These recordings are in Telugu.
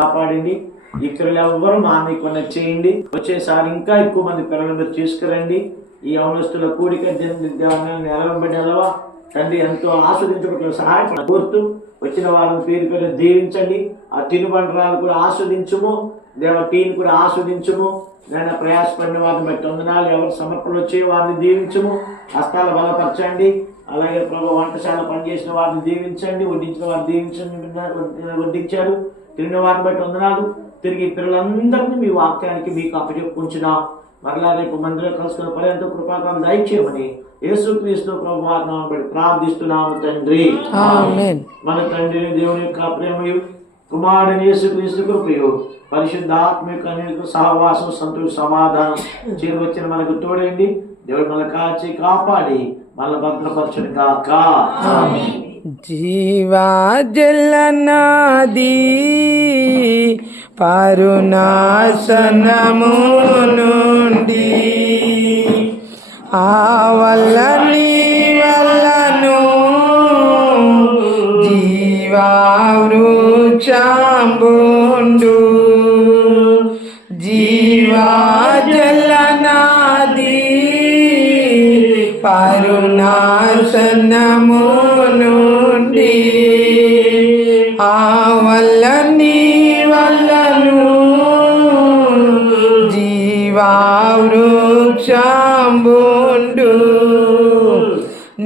కాపాడండి. ఈ పిల్లలు ఎవ్వరూ మానేయకుండా చేయండి. వచ్చేసారి ఇంకా ఎక్కువ మంది పిల్లలు మీరు తీసుకురండి. ఈ యవనస్తుల కూడిక నెలవా తండ్రి ఎంతో ఆస్వాదించబట్ల సహాయపడ కోరుతూ వచ్చిన వారిని పేరు పేరు దీవించండి. ఆ తినుబండరాలు కూడా ఆస్వాదించుము. టీని కూడా ఆస్వాదించుము. నేను ప్రయాసపడిన వారిని బట్టి వందనాలు. ఎవరు సమర్పణలు వచ్చే వారిని దీవించుము. హస్తాలు బలపరచండి. అలాగే ప్రభు వంటశాల పనిచేసిన వారిని దీవించండి. వడ్డించిన వారిని వడ్డించారు. తిరిగిన వారిని బట్టి వందనాలు. తిరిగి పిల్లలందరినీ మీ వాక్యానికి మీకు అప్పచెప్పుకుంటున్నాం. మరలా రేపు మందిరం కలుసుకున్న పర్యంత కృపాకాలం దయచేయమని యేసుక్రీస్తు ప్రభు వారిని బట్టి ప్రార్థిస్తున్నాము తండ్రి. మన తండ్రి దేవుని యొక్క ప్రేమయు కుమారుని యేసుక్రీస్తు కృపయు పరిశుద్ధాత్మిక సహవాసం సంతోష సమాధానం చేరువచ్చిన మనకు తోడండి. దేవుడు మన కాచి కాపాడి మన భద్రపరచును కాక. జీవాజలనాది పరునాశనము నుండి ఆవలని వల్లను జీవావృక్షంబుండు జీవాజలనాది పరునాశనము నుండి ఆవలని వల్లను జీవావృక్షంబుండు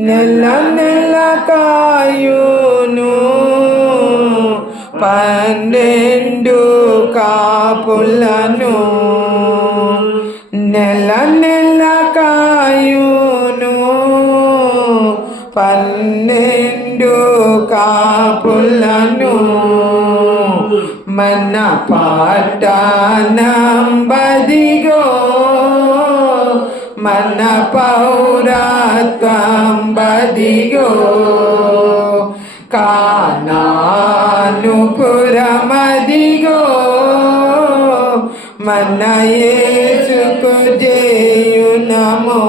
నెల నెల కాయును 12 కాపులను నెల నెల కాయును 12 కాపులను మన పట్టణం బదిగో మన పౌరత్వం బదిగో కానానుపురమదిగో మన యేసుకు జేయునమో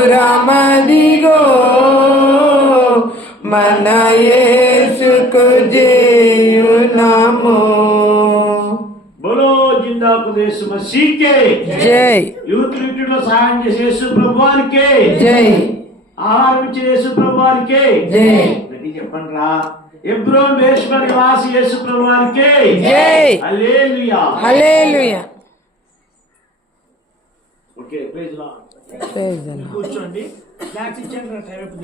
కానానుపురమదిగో మన యేసుకు జేయునమో. బోలో జిందా కుదేశ్ మసీకే జై. యూత్ రిట్రీట్ లో సహాయం చేసే యేసు ప్రభువానికే జై. ఆహారం ఇచ్చే యేసు ప్రభువానికే జై. గట్టి చెప్పండి రా. ఎబ్రోన్ బేష్మ నివాసి యేసు ప్రభువానికే జై. Hallelujah hallelujah. Okay praise Lord. Praise the Lord. కూర్చోండి.